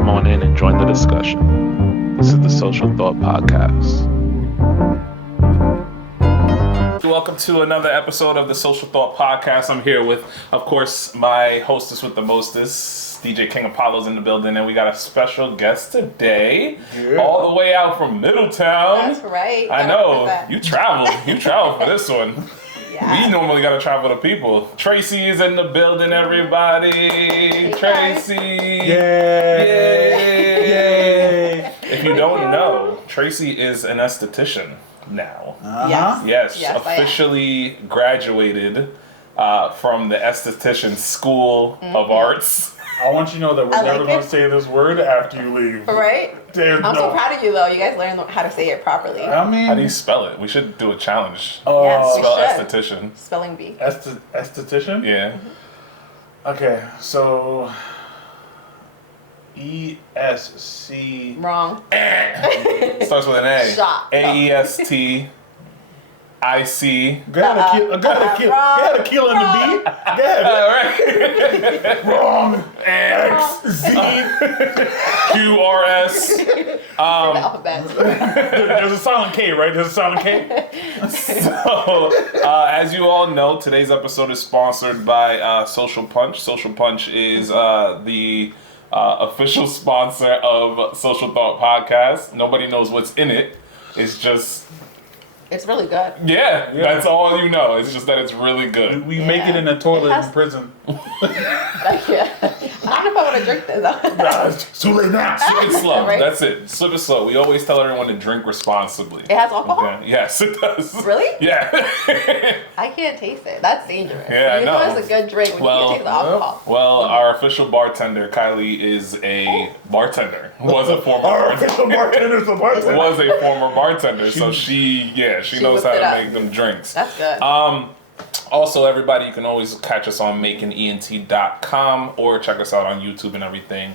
Come on in and join the discussion. This is the Social Thought Podcast. Welcome to another episode of the Social Thought Podcast. I'm here with, of course, my hostess with the mostest, DJ King Apollo's in the building, and we got a special guest today, all the way out from Middletown. That's right. I know. You traveled for this one. Yeah. We normally gotta travel to people. Tracy is in the building, everybody. Hey, Tracy. Yay! If you don't know, Tracy is an esthetician now. Yes. Yes, officially graduated from the Esthetician School of Arts. I want you to know that we're never going to say this word after you leave. Right? I'm so proud of you, though. You guys learned how to say it properly. I mean, How do you spell it? We should do a challenge. Yes, we Spell should. esthetician. Spelling bee. esthetician? Yeah. Okay, so E-S-C... Wrong. Starts with an A. Shot. A-E-S-T-I-C. Got a kill in the B. Wrong. X-Z. Q-R-S. The alphabet. There's a silent K, right? There's a silent K? So, as you all know, today's episode is sponsored by Social Punch. Social Punch is the official sponsor of Social Thought Podcast. Nobody knows what's in it. It's just... It's really good. Yeah, that's all you know. It's just that it's really good. We make it in a toilet in prison. Yeah. I don't know if I want to drink this. Nah, it's too late now. Slip it slow. Right. That's it. Slip it slow. We always tell everyone to drink responsibly. It has alcohol? Okay. Yes, it does. Really? Yeah. I can't taste it. That's dangerous. Yeah, I you know. It's a good drink when Well, you can't taste the alcohol. Well, our official bartender, Kylie, is a bartender. Was a former Our bartender. official bartender's the bartender. Was a former bartender, so she knows how whipped it to up. make them drinks. That's good. Also, everybody, you can always catch us on makingent.com or check us out on YouTube and everything.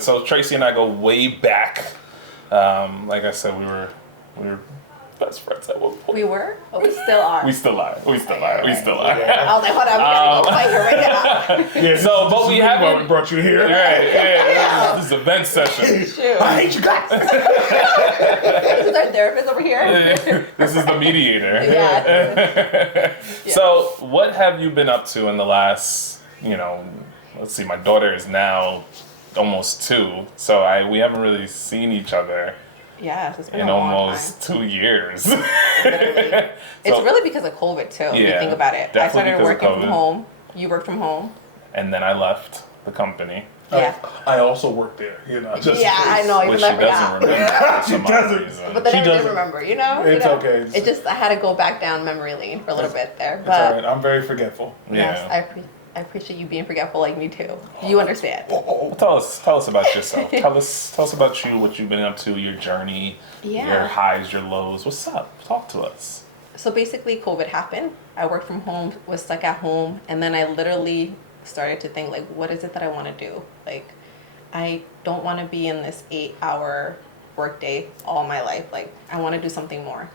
So Tracy and I go way back. Like I said, we were best friends at one point. We were? But we still are. We still are. We still are. Yeah. I was like, hold on. We gotta go fight her right now. Yeah, So, but we haven't brought you here. Right, yeah. This is a vent session. Shoot. I hate you guys. This is our therapist over here. This is the mediator. Yeah. So, what have you been up to in the last, let's see, my daughter is now almost 2, so we haven't really seen each other Yeah, it's been in a long almost time. 2 years. Literally. It's really because of COVID too. If you Yeah, think about it. I definitely started because of working COVID. from home. You worked from home. And then I left the company, Yeah. I also work there, just Yeah, I know. which Even she I doesn't forgot. remember for She some odd doesn't. reason. But then She I did doesn't. remember, It's you know? okay. It just, I had to go back down memory lane for a little bit there. It's But alright. I'm very forgetful. yes, Yeah. I appreciate you being forgetful like me too. You understand. Tell us about yourself. Tell us about you, what you've been up to, your journey, Yeah. your highs, your lows. What's up? Talk to us. So basically COVID happened. I worked from home, was stuck at home, and then I literally started to think like, what is it that I want to do? Like, I don't want to be in this 8-hour workday all my life. Like, I want to do something more.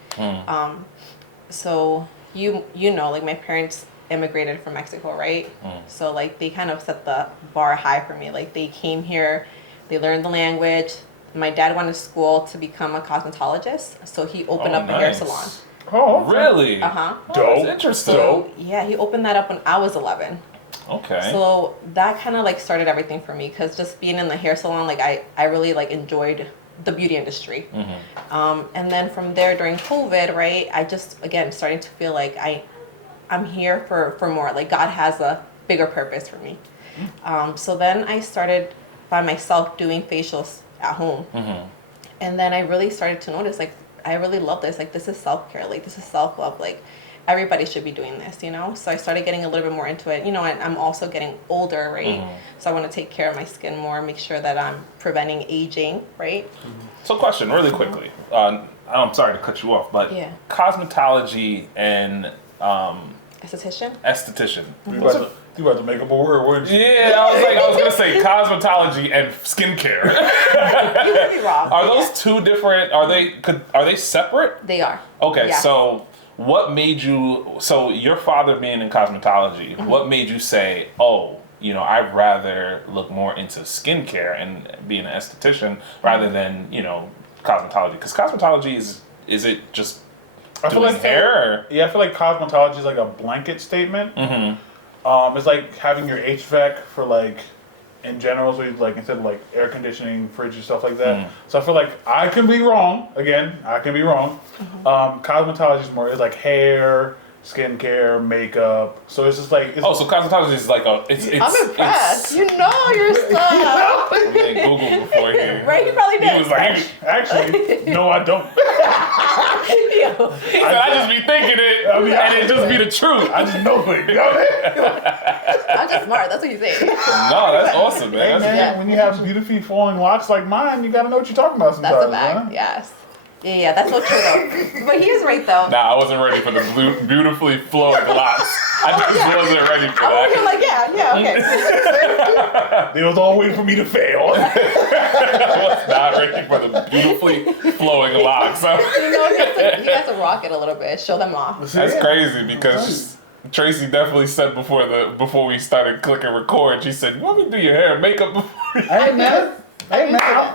So you know, like my parents immigrated from Mexico, right? So like they kind of set the bar high for me. Like they came here, they learned the language. My dad went to school to become a cosmetologist, so he opened up a hair nice. salon. Oh, okay. Really? Uh-huh. Oh, Dope. that's interesting. So yeah, he opened that up when I was 11. Okay. So that kind of like started everything for me, because just being in the hair salon, like I really like enjoyed the beauty industry. And then from there during COVID, right, I just again starting to feel like I'm here for more. Like God has a bigger purpose for me. So then I started by myself doing facials at home. And then I really started to notice like I really love this. Like this is self-care. Like this is self-love. Like everybody should be doing this, So I started getting a little bit more into it, and I'm also getting older, right? So I want to take care of my skin more, make sure that I'm preventing aging, right? So question, really quickly. I'm sorry to cut you off, but Yeah. cosmetology and Esthetician? esthetician. You about to make up a word, weren't you? Yeah, I was gonna say cosmetology and skincare. You could be wrong. Are those two different? Are they separate? They are. Okay, Yeah. so what made you? So your father being in cosmetology, what made you say, "Oh, you know, I'd rather look more into skincare and being an esthetician rather than, you know, cosmetology. Because cosmetology is it just doing hair? Or? Yeah, I feel like cosmetology is like a blanket statement. It's like having your HVAC for like, in general, so like instead of like air conditioning, fridge and stuff like that. So I feel like I can be wrong. Again, I can be wrong. Cosmetology is more, it's like hair, skincare, makeup. So it's just like so cosmetology is like a it's I'm impressed. You know your stuff. I did Google before here. Right, you probably did. He was like, actually, no, I don't. he said, I just be thinking it, and it just be the truth. I just know things. You know what I mean? I'm just smart. That's what you say. No, that's awesome, man. Hey, man, when you have beautifully flowing locks like mine, you gotta know what you're talking about sometimes. That's a fact. Huh? Yes. Yeah, that's so true though. But he is right though. Nah, I wasn't ready for the beautifully flowing locks. I just wasn't ready for I that. was like, yeah, okay. They was all waiting for me to fail. I was not ready for the beautifully flowing locks. You know, you guys to rock it a little bit. Show them off. That's crazy because Tracy definitely said before we started clicking record, she said, "You want me to do your hair and makeup before?" Hey man,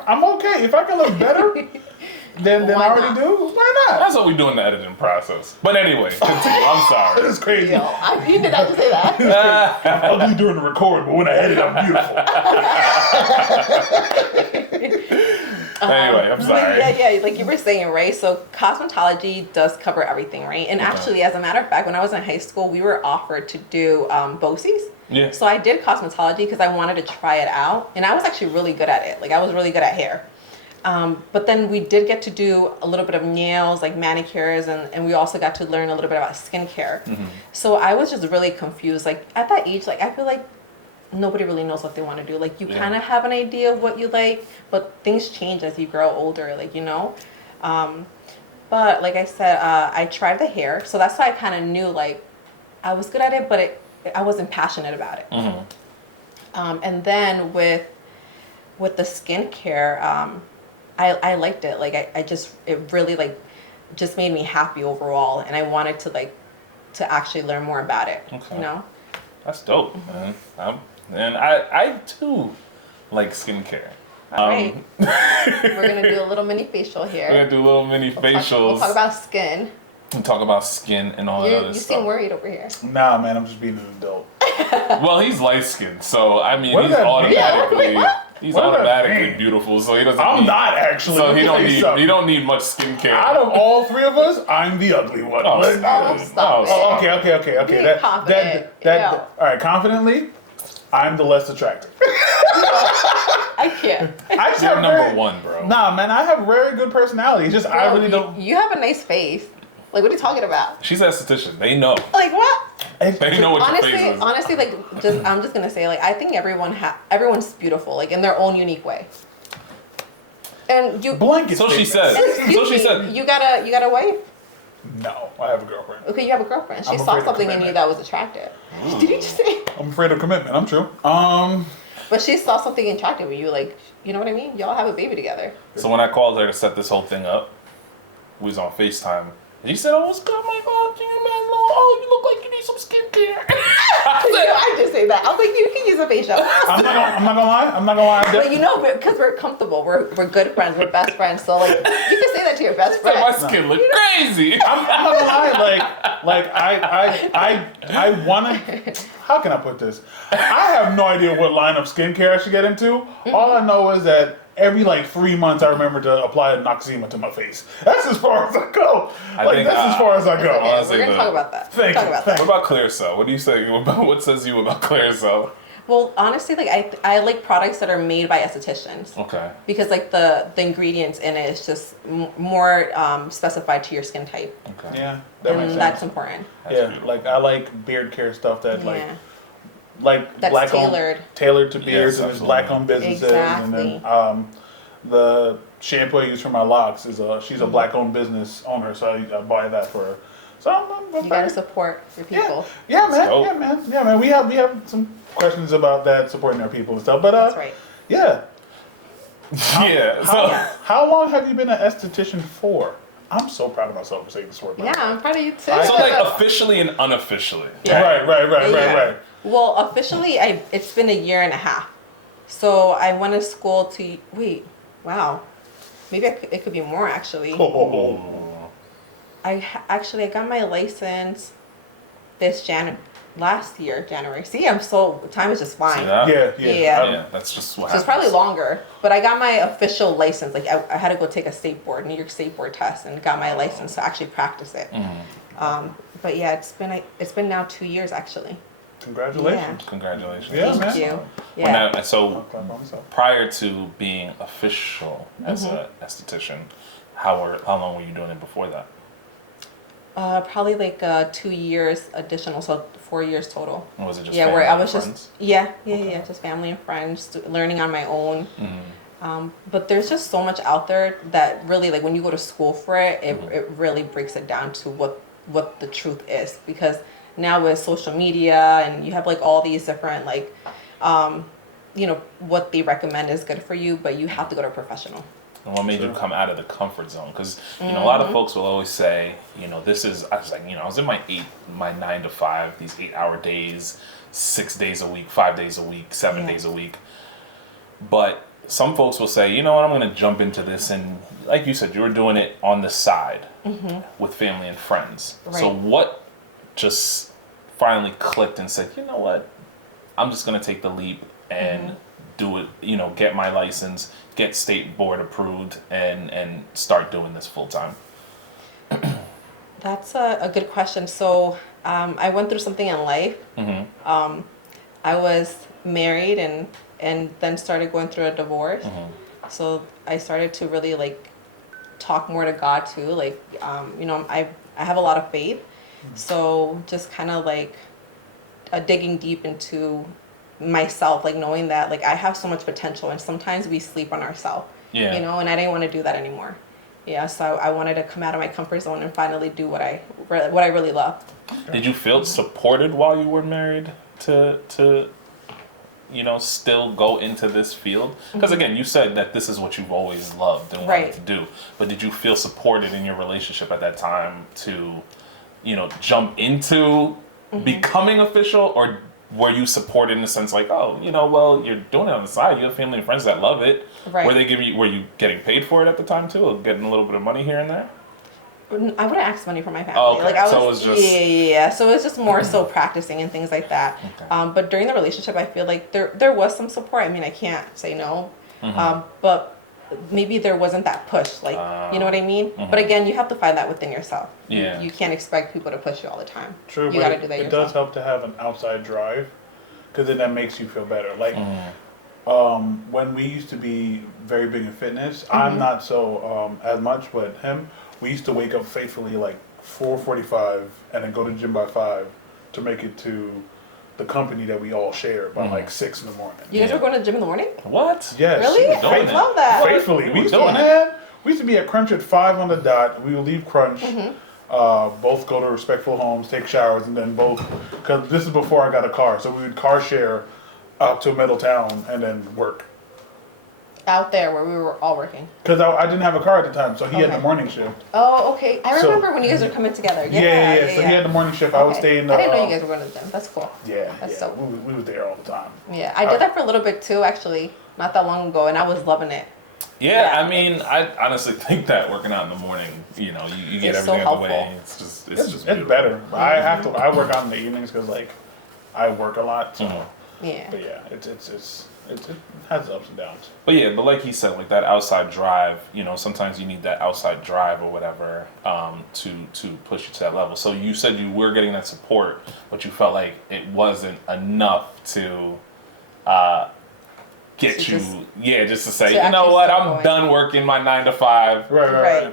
I'm okay. If I can look better than I already do, why not? That's what we do in the editing process. But anyway, continue. I'm sorry. It's crazy. Yo, you did not just say that. I'm ugly during the record, but when I edit, I'm beautiful. Anyway, I'm sorry. Yeah, like you were saying, right? So cosmetology does cover everything, right? And actually, as a matter of fact, when I was in high school, we were offered to do BOCES. Yeah. So I did cosmetology because I wanted to try it out, and I was actually really good at it. Like I was really good at hair. But then we did get to do a little bit of nails, like manicures, and we also got to learn a little bit about skincare. So I was just really confused. Like at that age, like I feel like nobody really knows what they want to do. Like you kind of have an idea of what you like, but things change as you grow older, like, you know. But like I said, I tried the hair. So that's why I kind of knew like I was good at it, but I wasn't passionate about it. And then with the skincare, I liked it. Like it really like just made me happy overall, and I wanted to actually learn more about it. Okay. You know, That's dope, man. And I too like skincare. all right. We're gonna do a little mini facial here. We're gonna do little mini facials. We'll talk about skin. And talk about skin and all that other You stuff. seem worried over here. Nah, man, I'm just being an adult. Well, he's light skinned, so I mean, What he's does that mean? automatically What? he's What does that automatically mean? beautiful. So he doesn't. I'm need, not actually. So Let he me don't tell you need something. he don't need much skincare. Out of all three of us, I'm the ugly one. Oh, Let's- stop it. Oh, okay. Being confident, yeah. All right, confidently, I'm the less attractive. I can't. I just You're have number very- one, bro. Nah, man, I have very good personality. It's just I really don't. You have a nice face. Like, what are you talking about? She's an esthetician. They know. Like what? They know what your face is. Honestly, like, I'm just gonna say, like, I think everyone's beautiful, like, in their own unique way. And you. Blanket. So she statement. said. Excuse So she me, said. You got a wife? No, I have a girlfriend. Okay, you have a girlfriend. She I'm saw afraid of something in you commitment. that was attractive. Did you just say? I'm afraid of commitment. I'm true. But she saw something attractive in you, like, you know what I mean? Y'all have a baby together. So when I called her to set this whole thing up, we was on FaceTime. And she said, "Oh, what's good?" I'm like, "Oh, man, oh, you look like you need some skincare." I just say that. I was like, you can use a facial. I'm not gonna lie. I'm not gonna lie. But you know, because we're comfortable, we're good friends, we're best friends. So like, you can say that to your best friend. My skin look crazy. I'm not gonna lie. Like I wanna. How can I put this? I have no idea what line of skincare I should get into. All I know is that every like 3 months I remember to apply Noxzema to my face. That's as far as I go. That's as far as I go. Okay, honestly, we're gonna the- talk about that. Thank talk you, about thank that. What about Clear Cell? What do you say about what says you about Clear Cell? Well, honestly, like I like products that are made by estheticians. Okay. Because like the ingredients in it is just more specified to your skin type, Okay. Yeah, that makes and that's sense. important. That's Yeah, beautiful. like I like beard care stuff that Yeah. like That's black tailored to beards Yes, and it's black owned businesses. And Exactly. then the shampoo I use for my locks is she's a black owned business owner, so I buy that for her. So I'm You very- gotta support your people. Yeah, man. dope. Yeah, man. We have some questions about that, supporting our people and stuff. But That's right. yeah. Yeah. So How long have you been an esthetician for? I'm so proud of myself for saying this word. Yeah, I'm proud of you too. so like officially and unofficially. Yeah. Right. Yeah. Well, officially, it's been a year and a half. So I went to school to wait. Wow, maybe it could be more actually. I got my license last year, January. See, time is just See flying. that? Yeah. Yeah, that's just what So it's happens. probably longer, but I got my official license. Like I had to go take a New York State Board test, and got my license to actually practice it. But yeah, it's been now 2 years actually. Congratulations. Congratulations. Yeah, Thank man. you. Well, Yeah. now, so I'll clap on myself. prior to being official as Mm-hmm. an esthetician, how long were you doing it before that? Probably like 2 years additional, so 4 years total. Or was it just Yeah, family where I and was friends? just just family and friends, learning on my own. But there's just so much out there that really, like when you go to school for it, it really breaks it down to what the truth is. Because now with social media and you have like all these different like, what they recommend is good for you, but you have to go to a professional. And what made you come out of the comfort zone? Because a lot of folks will always say, this is. I was like, I was in my 9 to 5, these 8-hour days, 6 days a week, 5 days a week, 7 days a week. But some folks will say, you know what, I'm going to jump into this, and like you said, you were doing it on the side with family and friends. Right. So what just finally clicked and said, you know what, I'm just going to take the leap and do it, get my license, get state board approved, and start doing this full time? That's a good question. So I went through something in life. I was married and then started going through a divorce. So I started to really like talk more to God too. Like, I have a lot of faith. So just kind of like digging deep into myself, like knowing that like I have so much potential, and sometimes we sleep on ourselves. Yeah. And I didn't want to do that anymore. Yeah, so I wanted to come out of my comfort zone and finally do what I really love. Did you feel supported while you were married to still go into this field? Because again, you said that this is what you've always loved and wanted to do. But did you feel supported in your relationship at that time to, jump into becoming official, or were you supported in the sense like, oh, well, you're doing it on the side. You have family and friends that love it. Right. Were you getting paid for it at the time too, or getting a little bit of money here and there? I wouldn't ask money from my family. Oh, okay. Like I was, So it was just yeah. So it was just more so practicing and things like that. Okay. But during the relationship, I feel like there was some support. I mean, I can't say no. But maybe there wasn't that push. Like, you know what I mean? But again, you have to find that within yourself. Yeah. You can't expect people to push you all the time. True, You but got to do that it yourself. does help to have an outside drive, because then that makes you feel better. Like, when we used to be very big in fitness, I'm not so as much, but him, we used to wake up faithfully like 4:45 and then go to the gym by 5 to make it to the company that we all share by like 6 in the morning. You guys were going to the gym in the morning? What? Yes. Really? were doing I it. love that. Faithfully. We used to, doing it. man, we used to be at Crunch at 5 on the dot. We would leave Crunch, both go to respectful homes, take showers, and then both, because this is before I got a car, so we would car share out to Middletown and then work. Out there where we were all working. Because I didn't have a car at the time, so he had Okay. the morning shift. Oh, okay. I So- remember when you guys were coming together. Yeah. So he had the morning shift. I would Okay. stay in the. I didn't know you guys were going to the gym. That's cool. Yeah, That's yeah. dope. We were there all the time. Yeah, I did that for a little bit too, actually, not that long ago, and I was loving it. Yeah, Yeah. I mean, I honestly think that working out in the morning, you get It's so everything out of the way. helpful. It's just It's beautiful. better. I work out in the evenings because like I work a lot. So. Yeah. But yeah, it has ups and downs. But yeah, but like he said, like that outside drive, sometimes you need that outside drive or whatever to push you to that level. So you said you were getting that support, but you felt like it wasn't enough to get To you, just- just to say, to you know actually what, start I'm going. done working my 9 to 5. Right.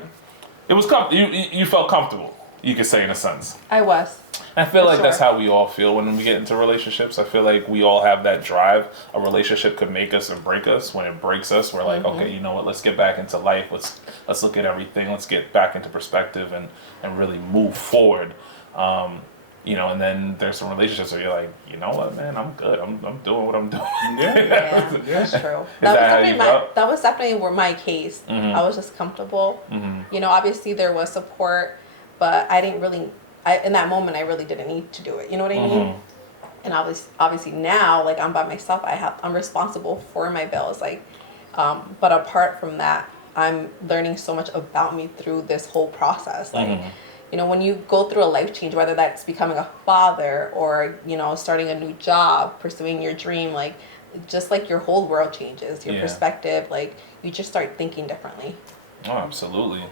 It was you felt comfortable, you could say, in a sense. I was. I feel For like that's sure. how we all feel when we get into relationships. I feel like we all have that drive. A relationship could make us or break us. When it breaks us, we're like, okay, you know what? Let's get back into life. Let's look at everything. Let's get back into perspective and really move forward. And then there's some relationships where you're like, you know what, man, I'm good. I'm doing what I'm doing. Yeah. Yeah, that's true. that how you felt? That was definitely my case. I was just comfortable. Obviously there was support, but I didn't really. In that moment, I really didn't need to do it. You know what I mean? And obviously now, like, I'm by myself. I'm responsible for my bills. Like, but apart from that, I'm learning so much about me through this whole process. Like, you know, when you go through a life change, whether that's becoming a father or, you know, starting a new job, pursuing your dream, like, just like your whole world changes, your perspective, like, you just start thinking differently. Oh, absolutely.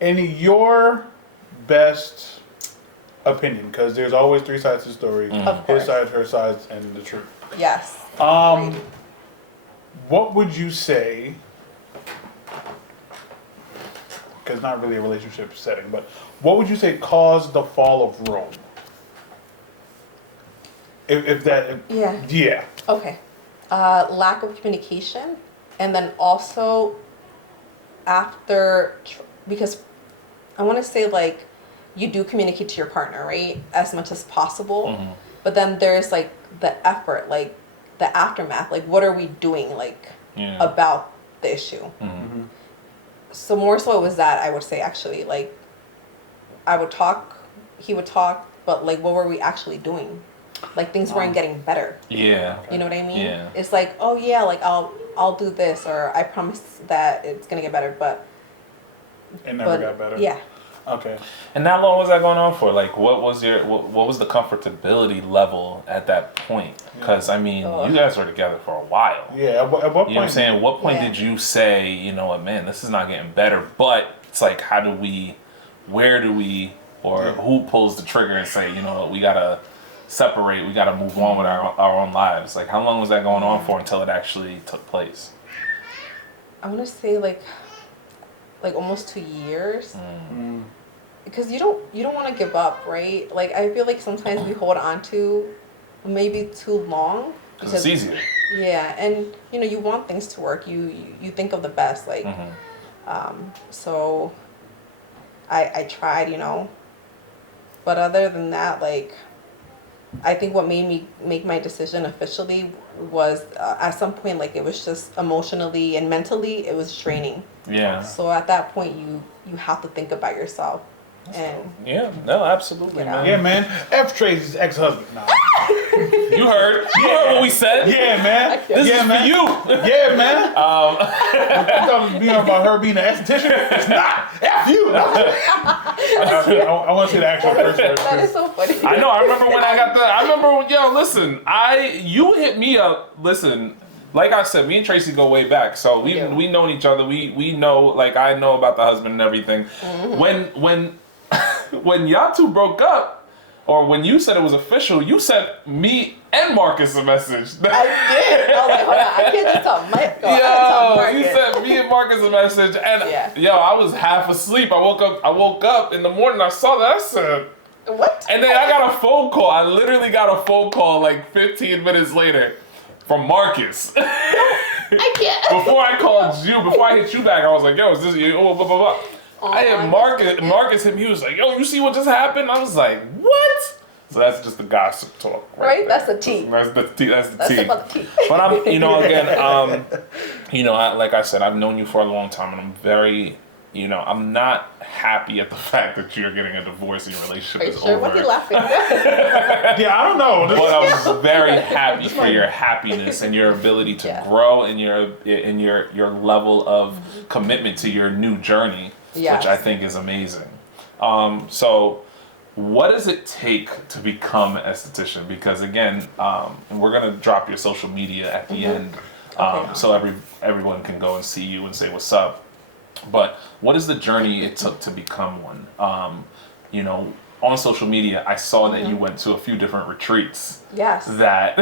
In your best opinion, because there's always three sides to the story: Of course. his side, her side, and the truth. Yes. What would you say? Because not really a relationship setting, but what would you say caused the fall of Rome? Yeah. Okay. Lack of communication, and then also because I want to say, like, you do communicate to your partner, right, as much as possible, but then there's like the effort, like the aftermath, like what are we doing, like about the issue. So more so it was that, I would say, actually, like, I would talk, he would talk, but like what were we actually doing? Like, things weren't getting better. Yeah. You know what I mean? Yeah. It's like, oh yeah, like I'll do this, or I promise that it's gonna get better, but it never got better. Yeah. Okay. And how long was that going on for? Like, what was the comfortability level at that point? Because, I mean, you guys were together for a while. Yeah, at what point? You know what I'm saying? What point Yeah. did you say, you know what, man, this is not getting better, but it's like, where do we, or who pulls the trigger and say, you know what, we gotta separate, we gotta move on with our own lives? Like, how long was that going on for until it actually took place? I want to say like almost 2 years. Because you don't want to give up, right? Like, I feel like sometimes we hold on to maybe too long Because it's easier. Yeah, and you know, you want things to work. You think of the best, like, so I tried, you know, but other than that, like, I think what made me make my decision officially was at some point, like, it was just emotionally and mentally, it was draining. Yeah. So at that point, you have to think about yourself. And yeah, no, absolutely, You know? man. Yeah, man. F Tracy's ex-husband. Nah. You heard what we said. Yeah, man. This yeah, is man. for you. Yeah, man. You thought it was about her being an esthetician? It's not. F you. I want to see the actual person. that is so funny. I know. I remember when I got the. I remember when, yo, listen. You hit me up. Listen, like I said, me and Tracy go way back, so we known each other. We know, like, I know about the husband and everything. When y'all two broke up, or when you said it was official, you sent me and Marcus a message. I did. I was like, hold on, I can't just tell Mike. I tell Marcus. You sent me and Marcus a message, and yo, I was half asleep. I woke up in the morning. I saw that. I said, what? And then I got a phone call. I literally got a phone call like 15 minutes later from Marcus. I can't. Before I called you, before I hit you back, I was like, yo, is this you? Oh, blah, blah, blah. I had Marcus him. He was like, yo, you see what just happened? I was like, what? So that's just the gossip talk, right? There. That's the tea. That's the tea. That's about the tea. But I'm, again, like I said, I've known you for a long time, and I'm very, I'm not happy at the fact that you're getting a divorce and your relationship is over. Why are you laughing? Yeah, I don't know. But I was very happy for your happiness and your ability to grow and your level of commitment to your new journey, which I think is amazing. So what does it take to become an esthetician? Because again, we're gonna drop your social media at the end, so everyone can go and see you and say what's up. But what is the journey it took to become one? On social media, I saw that you went to a few different retreats. Yes. That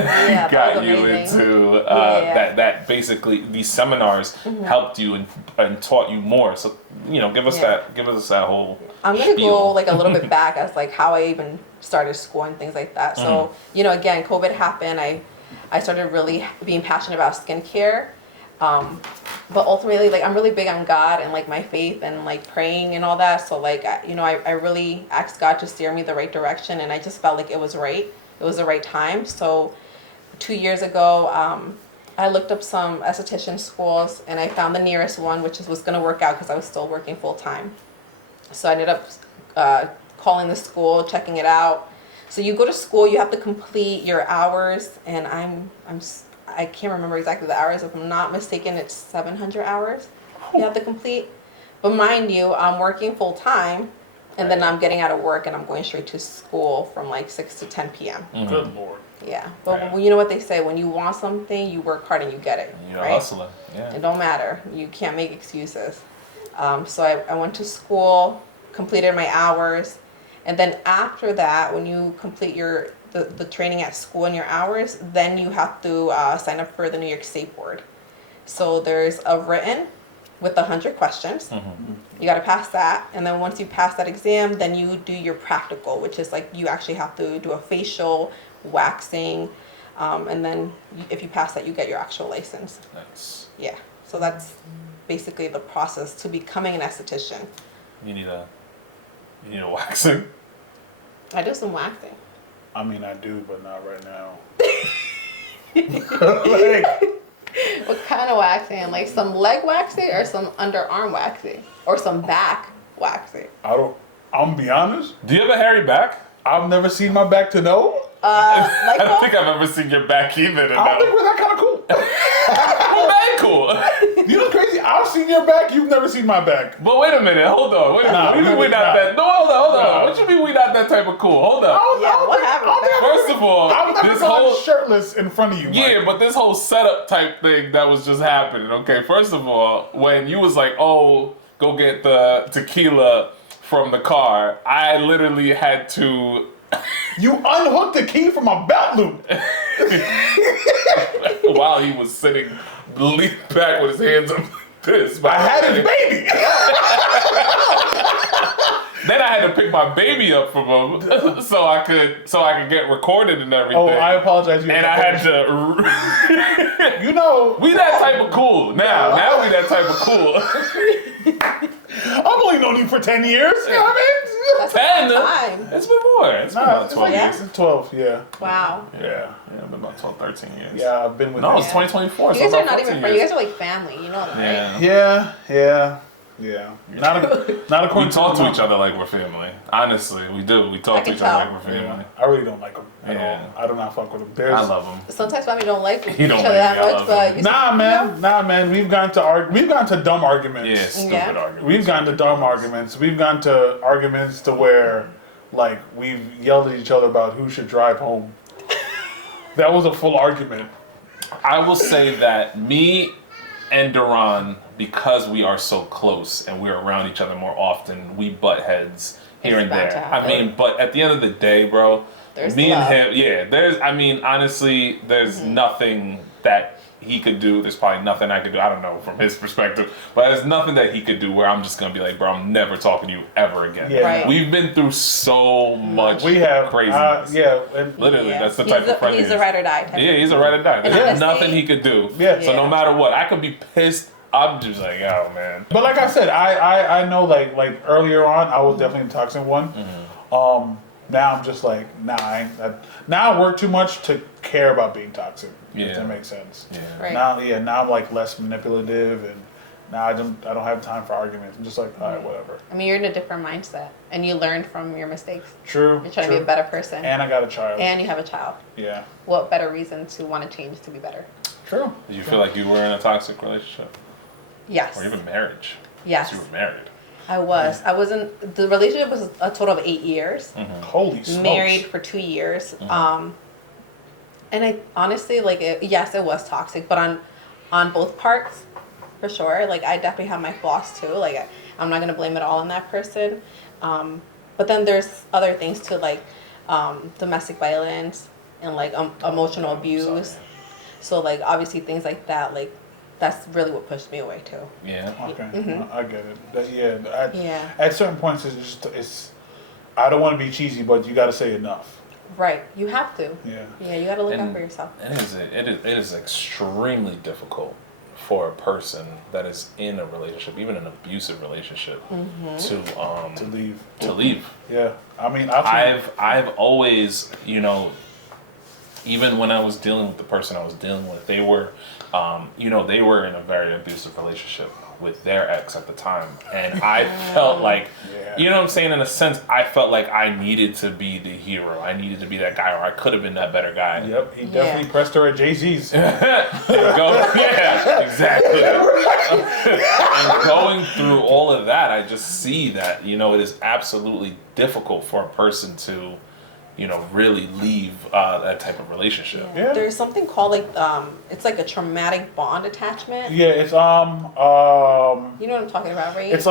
got you into that basically these seminars helped you and taught you more. So give us that whole. I'm gonna spiel. go like a little bit back as like how I even started school and things like that. So again, COVID happened. I started really being passionate about skincare. But ultimately, like, I'm really big on God and like my faith and like praying and all that. So like, I really asked God to steer me the right direction, and I just felt like it was right. It was the right time. So 2 years ago, I looked up some esthetician schools, and I found the nearest one, which was going to work out because I was still working full time. So I ended up calling the school, checking it out. So you go to school, you have to complete your hours, and I can't remember exactly the hours. If I'm not mistaken, it's 700 hours you have to complete. But mind you, I'm working full time, and then I'm getting out of work and I'm going straight to school from like 6 to 10 p.m. Good Lord. Yeah, but you know what they say, when you want something, you work hard and you get it. You're right? hustling. Yeah. It don't matter. You can't make excuses. So I went to school, completed my hours, and then after that, when you complete the training at school and your hours, then you have to sign up for the New York State Board. So there's a written with 100 questions. You got to pass that, and then once you pass that exam, then you do your practical, which is like you actually have to do a facial, waxing, and then if you pass that, you get your actual license. Nice. Yeah, so that's basically the process to becoming an esthetician. You need a waxing. I do some waxing. I mean, I do, but not right now. Like, What kind of waxing? Like some leg waxing or some underarm waxing? Or some back waxing? I'm gonna be honest, Do you have a hairy back? I've never seen my back to know. I don't think I've ever seen your back either. I don't think we're that kind of cool. Well, very cool. You know what's crazy? I've seen your back, you've never seen my back. But wait a minute, hold on. Wait a minute. Nah, What do you mean we not nah. that? No, hold on. Nah. What you mean we not that type of cool? Hold up. What happened? First of all, I've never this gone whole shirtless in front of you. yeah, Mike. but this whole setup type thing that was just happening. Okay, first of all, when you was like, "Oh, go get the tequila from the car," I literally had to. You unhooked the key from my belt loop. While he was sitting leaned back with his hands up like this. I had his baby. Then I had to pick my baby up from him so I could get recorded and everything. Oh, I apologize. and I had to. You know, We that type of cool now. Now we that type of cool. I've only known you for 10 years. You know what I mean? That's 10. a long time. It's been more. It's been Nah, about it's 12 like years. it's 12, yeah. Wow. Yeah. Yeah, it's been about 12, 13 years. Yeah, I've been with No, you. it's 2024. You So guys are about not 14 even friends. You years. guys are like family. You know that, right? Yeah. Yeah. Not according We talk to each other like we're family. Honestly, we do. We talk I to can each other tell. like we're family. Yeah. I really don't like them at Yeah. all. I do not fuck with them. I love them. Sometimes family don't like each He don't other like that me, I much, love but him. you Nah, man. We've gotten to dumb arguments. Yeah, stupid Yeah. arguments. We've gotten to dumb arguments. We've gotten to arguments to where, like, we've yelled at each other about who should drive home. That was a full argument. I will say that me and Duran, because we are so close and we're around each other more often, we butt heads here It's and bound to there. I happen. mean, but at the end of the day, bro, There's me and love. him, honestly, there's nothing that he could do. There's probably nothing I could do. I don't know from his perspective, but there's nothing that he could do where I'm just gonna be like, bro, I'm never talking to you ever again. Yeah. Right. We've been through so much We have craziness. and Literally, that's the He's type of friend he's he a is. ride or die type. Yeah, he's a ride or die. And There's honestly- nothing he could do. Yeah. So no matter what, I could be pissed. I'm just like, oh man. But like I said, I know like earlier on I was definitely the toxic one. Now I'm just like, now I work too much to care about being toxic. Yeah. If that makes sense. Yeah. Right. Now I'm like less manipulative, and now I don't have time for arguments. I'm just like, all right, whatever. I mean, you're in a different mindset, and you learn from your mistakes. True. You're trying to be a better person, And I got a child. and you have a child. Yeah. What better reason to want to change to be better? True. Did you feel like you were in a toxic relationship? Yes. Or even marriage? Yes. You were married. I was. I was in the relationship was a total of 8 years. Holy smokes. Married for 2 years. And I honestly yes, it was toxic, but on both parts, for sure. Like I definitely have my flaws too. Like I'm not gonna blame it all on that person. But then there's other things too, like domestic violence and like emotional abuse. So like obviously things like that, like that's really what pushed me away too. Yeah. Okay. I get it. Yeah. At certain points, it's. I don't want to be cheesy, but you got to say enough. Right. You have to. Yeah. Yeah, you gotta look out And for yourself. it is extremely difficult for a person that is in a relationship, even an abusive relationship, To leave. to leave. Yeah. I mean, I've always, even when I was dealing with the person I was dealing with, they were, they were in a very abusive relationship. with their ex at the time, and I felt like, you know what I'm saying, in a sense, I felt like I needed to be the hero. I needed to be that guy, or I could have been that better guy. Yep, he definitely pressed her at Jay-Z's. There you go. Yeah, exactly. And going through all of that, I just see that, you know, it is absolutely difficult for a person to, you know, really leave that type of relationship. Yeah. There's something called like it's like a traumatic bond attachment. Yeah, it's You know what I'm talking about, right? it's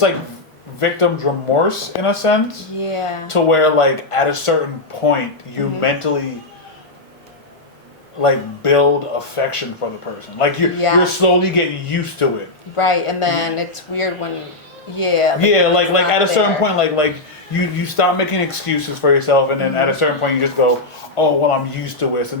like victim's remorse in a sense. Yeah. To where like at a certain point you mentally like build affection for the person. Like you're slowly getting used to it. Right, and then it's weird when Like it's not at a certain there. point like you stop making excuses for yourself, and then at a certain point you just go, oh well, I'm used to this, and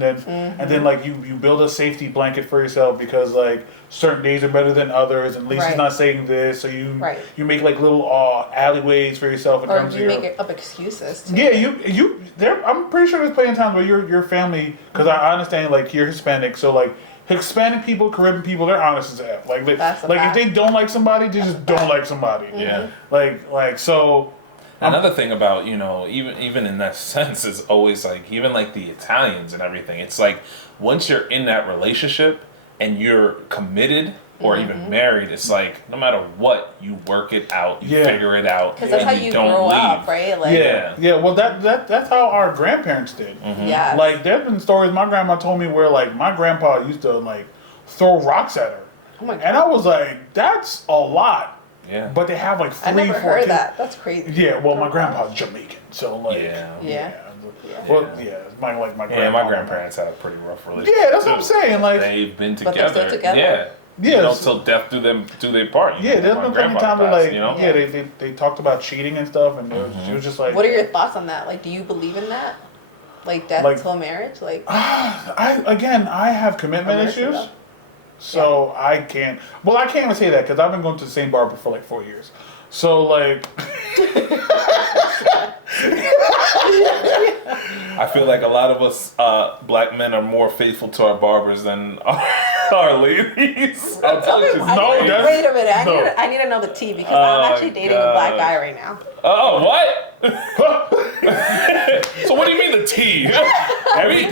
then like you build a safety blanket for yourself because like certain days are better than others, and Lisa's Right. not saying this, so you Right. you make like little alleyways for yourself in Or terms you of your make up excuses too. yeah, you there. I'm pretty sure there's plenty of times where your family, because I understand like you're Hispanic, so like Hispanic people, Caribbean people, they're honest as F. Like That's a like if fact. they don't like somebody, they just don't like somebody. Yeah. Like so. Another thing about, you know, even in that sense is always like, even like the Italians and everything, it's like once you're in that relationship and you're committed or even married, it's like no matter what, you work it out, you figure it out, Because that's how and you don't grow leave. up, right? Like, Yeah. Well, that's how our grandparents did. Yeah. Like there's been stories my grandma told me where like my grandpa used to like throw rocks at her, Oh my God. and I was like, that's a lot. Yeah. But they have like I three, never 4 heard kids. that. That's crazy. Yeah. Well, my grandpa's Jamaican, so like. Yeah. Well, my Yeah, grandma. my grandparents had a pretty rough relationship. Yeah, that's what I'm too. saying. Like, They've been But they're together. still together? Yeah. Yeah, You know, it's- till death do their part. You yeah, know, there's my been plenty of grandfather times where passed, like, you know? they talked about cheating and stuff, and she was just like, What are your thoughts on that? Like, do you believe in that? Like death Like- till marriage? Like, I have commitment Immersive issues, though. so I can't. Well, I can't even say that because I've been going to the same barber for like 4 years. So like, I feel like a lot of us black men are more faithful to our barbers than our ladies. I'll tell you. wait a minute. no. I need to know the tea because Oh, I'm actually dating a black God. guy right now. Oh, what? So what do you mean the tea?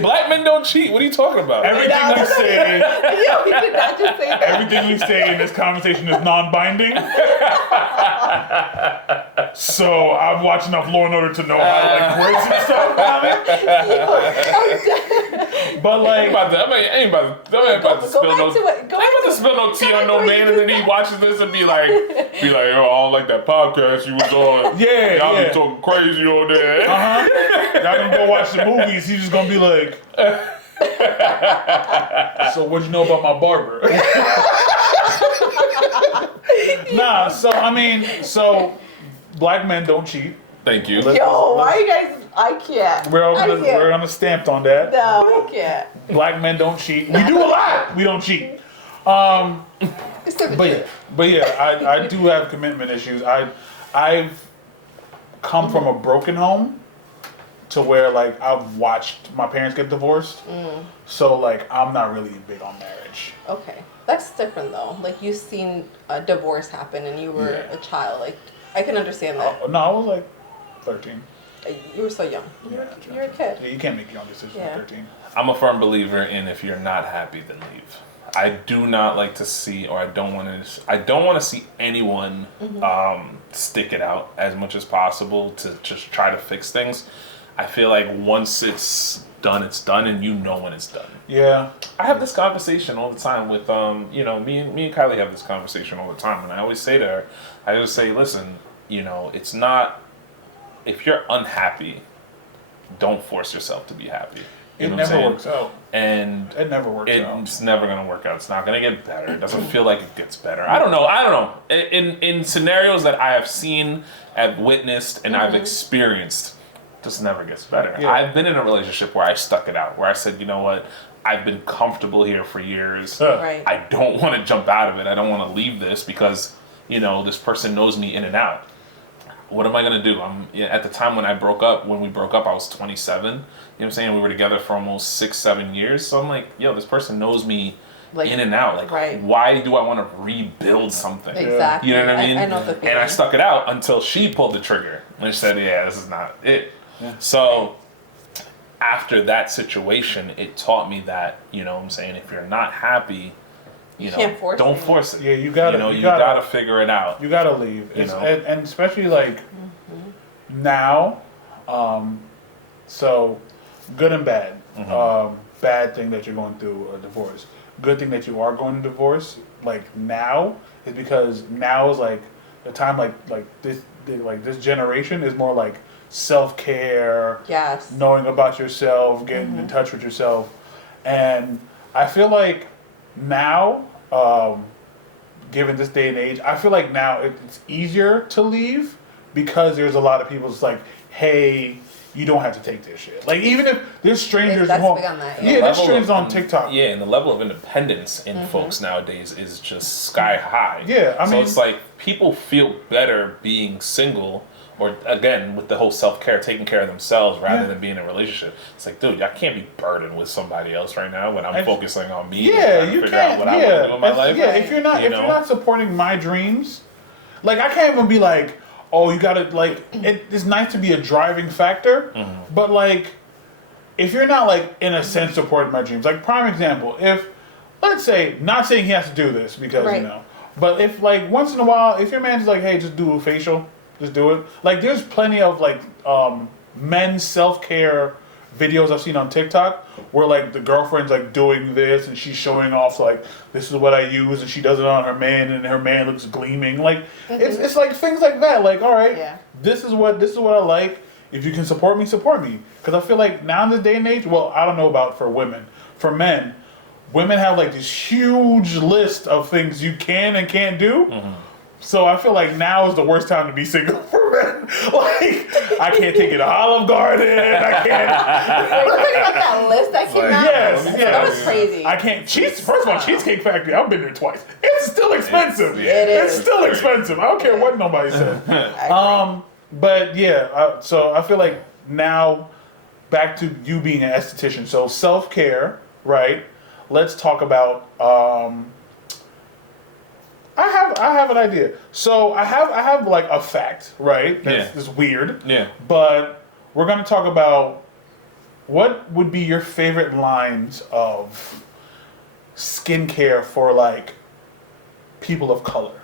Black men don't cheat. What are you talking about? everything we say, Yo, you did not just say that. everything we say in this conversation is non-binding. So I've watched enough Law and Order to know how to like words and stuff. But like, I ain't about to Go spill back no. to it. Go I ain't about to back spill no to tea on no man, and then he watches this and be like, yo, I don't like that podcast you was on. Yeah, y'all yeah. be talking crazy on there. y'all gonna go watch the movies. He's just gonna be like, so what'd you know about my barber? Nah, so I mean, black men don't cheat. Thank you. Yo, why you guys? I can't. We're on the stamped on that. No, I can't. Black men don't cheat. We do a lot. We don't cheat. It's the But yeah, I do have commitment issues. I've come from a broken home to where like I've watched my parents get divorced. So like I'm not really big on marriage. Okay, that's different though. Like you've seen a divorce happen and you were Yeah. a child. Like I can understand that. No, I was like 13. You were so young. You're a kid. Yeah, you can't make young decisions Yeah. at 13. I'm a firm believer in if you're not happy, then leave. I do not like to see, or I don't want to see anyone stick it out as much as possible to just try to fix things. I feel like once it's done, and you know when it's done. Yeah. I have this conversation all the time with me and Kylie have this conversation all the time, and I always say to her, I always say, listen, it's not, if you're unhappy, don't force yourself to be happy. You It know what I'm never saying? works out. And It never works out. it's never gonna work out. It's not gonna get better. It doesn't feel like it gets better. I don't know. In scenarios that I have seen, I've witnessed, and I've experienced, it just never gets better. Yeah. I've been in a relationship where I stuck it out, where I said, you know what, I've been comfortable here for years. Right. I don't want to jump out of it. I don't want to leave this because this person knows me in and out. What am I gonna do? At the time when we broke up, I was 27. You know what I'm saying? We were together for almost 6-7 years. So I'm like, yo, this person knows me like in and out. Like, right. why do I want to rebuild something? Exactly. You know what I mean? I know the feeling. And I stuck it out until she pulled the trigger and she said, "Yeah, this is not it." Yeah. So after that situation, it taught me that, you know what I'm saying, if you're not happy, you know, can't force don't it. force it. Yeah, you gotta, you gotta figure it out. You gotta leave. You know? And especially like now, so good and bad. Bad thing that you're going through a divorce. Good thing that you are going to divorce. Like now is because now is like the time like this generation is more like self-care. Yes. Knowing about yourself, getting in touch with yourself, and I feel like now, given this day and age, I feel like now it's easier to leave because there's a lot of people that's like, hey, you don't have to take this shit. Like, even if there's strangers That's home, big on that, yeah, there's strangers on TikTok. Yeah, and the level of independence in folks nowadays is just sky high. Yeah, I so mean, it's like people feel better being single, or again with the whole self-care, taking care of themselves rather than being in a relationship. It's like, dude, I can't be burdened with somebody else right now when I'm focusing on me. Yeah, and you figure out can't. what I want to do in my life. Yeah, if you're not supporting my dreams, like I can't even be like, oh, you gotta like. It's nice to be a driving factor, but like, if you're not like in a sense supporting my dreams, like prime example, if let's say, not saying he has to do this because you know, but if like once in a while, if your man's like, hey, just do a facial, just do it. Like there's plenty of like men's self-care videos I've seen on TikTok where like the girlfriend's like doing this and she's showing off like this is what I use and she does it on her man and her man looks gleaming. Like it's like things like that. Like, all right, this is what I like. If you can support me, support me. Because I feel like now in this day and age, well, I don't know about for women. For men, women have like this huge list of things you can and can't do. So I feel like now is the worst time to be single for men. Like, I can't take you to Olive Garden. I can't. Wait, you're about that list that came out? Yes, That was crazy. I can't. First of all, Cheesecake Factory, I've been there twice. It's still expensive. It's still expensive. I don't care what nobody said. But yeah, so I feel like now, back to you being an esthetician. So self-care, right? Let's talk about. I have an idea. So I have like a fact, right? That's weird. Yeah. But we're gonna talk about what would be your favorite lines of skincare for like people of color.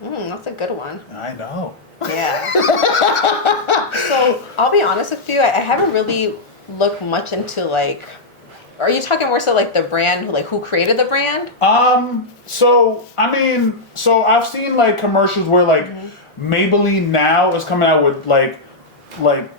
That's a good one. I know. Yeah. So I'll be honest with you, I haven't really looked much into like. Are you talking more so like the brand, like who created the brand? So I mean, so I've seen like commercials where like Maybelline now is coming out with like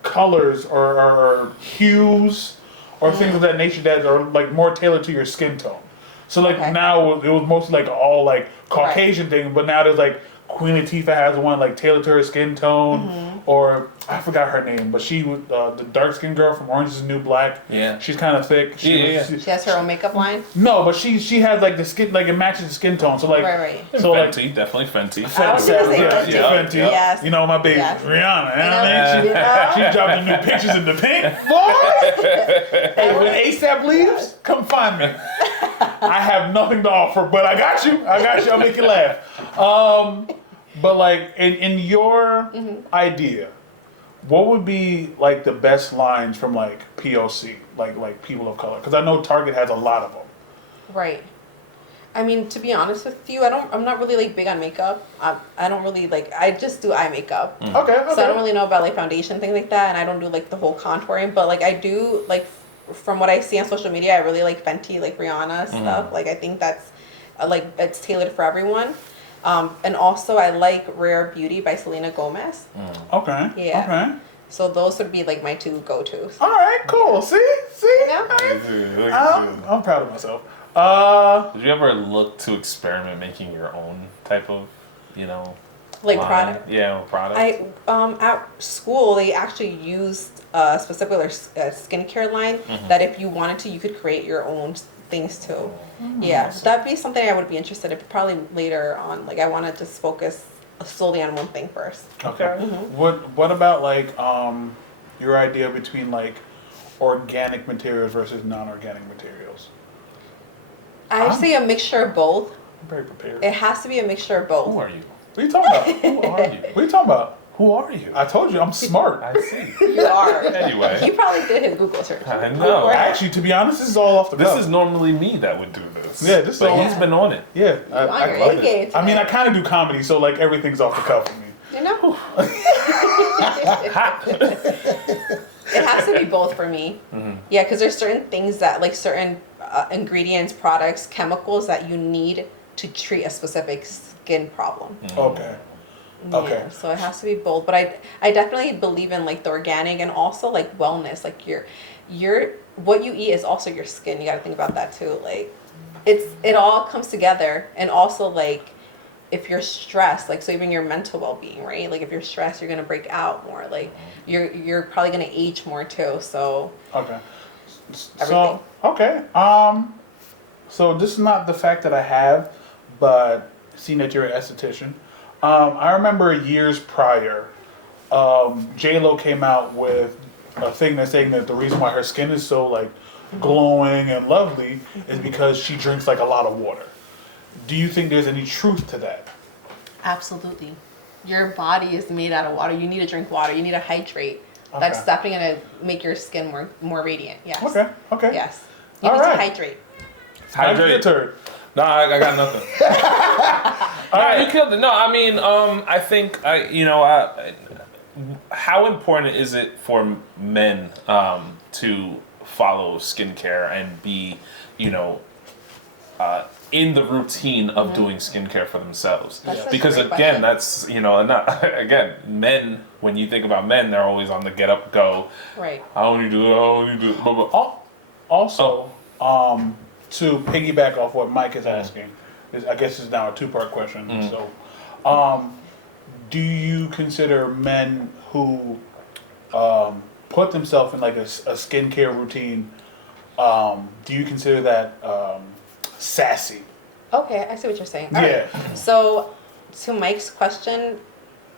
colors or hues or things of that nature that are like more tailored to your skin tone. So like now it was mostly like all like Caucasian thing, but now there's like Queen Latifah has one like tailored to her skin tone, or I forgot her name, but she was the dark skinned girl from Orange Is the New Black. Yeah, she's kind of thick. She has her own makeup line. No, but she has like the skin, like it matches the skin tone. So like, so Fenty, like, definitely Fenty. Fenty. Yes. You know my baby Rihanna. You know what I mean? She dropping new pictures in the pink. Hey, when ASAP leaves, come find me. I have nothing to offer, but I got you. I'll make you laugh. But like in your idea, what would be like the best lines from like POC, like people of color? Because I know Target has a lot of them. Right. I mean, to be honest with you, I'm not really like big on makeup. I don't really like. I just do eye makeup. Okay. So I don't really know about like foundation, things like that, and I don't do like the whole contouring. But like I do like from what I see on social media, I really like Fenty, like Rihanna stuff. Like I think that's like it's tailored for everyone. And also I like Rare Beauty by Selena Gomez. Okay. Yeah. Okay. So those would be like my two go-tos. All right. Cool. See. Yeah. I'm proud of myself. Did you ever look to experiment making your own type of, like line? product? Yeah, product. At school they actually used a specific skincare line that if you wanted to, you could create your own things too. Yeah, awesome. That'd be something I would be interested in. Probably later on. Like I want to just focus solely on one thing first. Okay. What about like your idea between like organic materials versus non-organic materials? I'd say a mixture of both. I'm very prepared. It has to be a mixture of both. Who are you? What are you talking about? Who are you? What are you talking about? Who are you? I told you, I'm smart. I see. You are. Anyway. He probably did his Google search. I know. Actually, to be honest, this is all off the This cuff. is normally me that would do this. Yeah, this is but all- he's been on it. Yeah, on your love A game it. I mean, I today. kind of do comedy, so like everything's off the cuff for me. You know? It has to be both for me. Mm-hmm. Yeah, because there's certain things that, like certain ingredients, products, chemicals that you need to treat a specific skin problem. Okay. Okay. Yeah, so it has to be both. But I definitely believe in like the organic and also like wellness. Like your what you eat is also your skin. You got to think about that too. Like it all comes together. And also like if you're stressed, like so even your mental well-being, right? Like if you're stressed, you're gonna break out more. Like you're probably gonna age more too. So Okay. Everything. So okay. So this is not the fact that I have, but seeing that you're an esthetician, I remember years prior, J-Lo came out with a thing that's saying that the reason why her skin is so like glowing and lovely is because she drinks like a lot of water. Do you think there's any truth to that? absolutely, your body is made out of water. You need to drink water. You need to hydrate. That's Okay. definitely gonna make your skin more radiant. Yes. Okay. Okay. Yes. You All need right. to hydrate. Now your Hydrate. turn. No, I got nothing. No, you killed it. No, I mean, I think how important is it for men to follow skincare and be, in the routine of doing skincare for themselves? That's a Because great again, question. that's not again, men. When you think about men, they're always on the get up, go. Right. I only do it. I only do it. Blah, blah. Also, to piggyback off what Mike is asking, I guess it's now a two-part question. So, do you consider men who put themselves in like a skincare routine? Do you consider that sassy? Okay, I see what you're saying. Yeah. Alright. So, to Mike's question,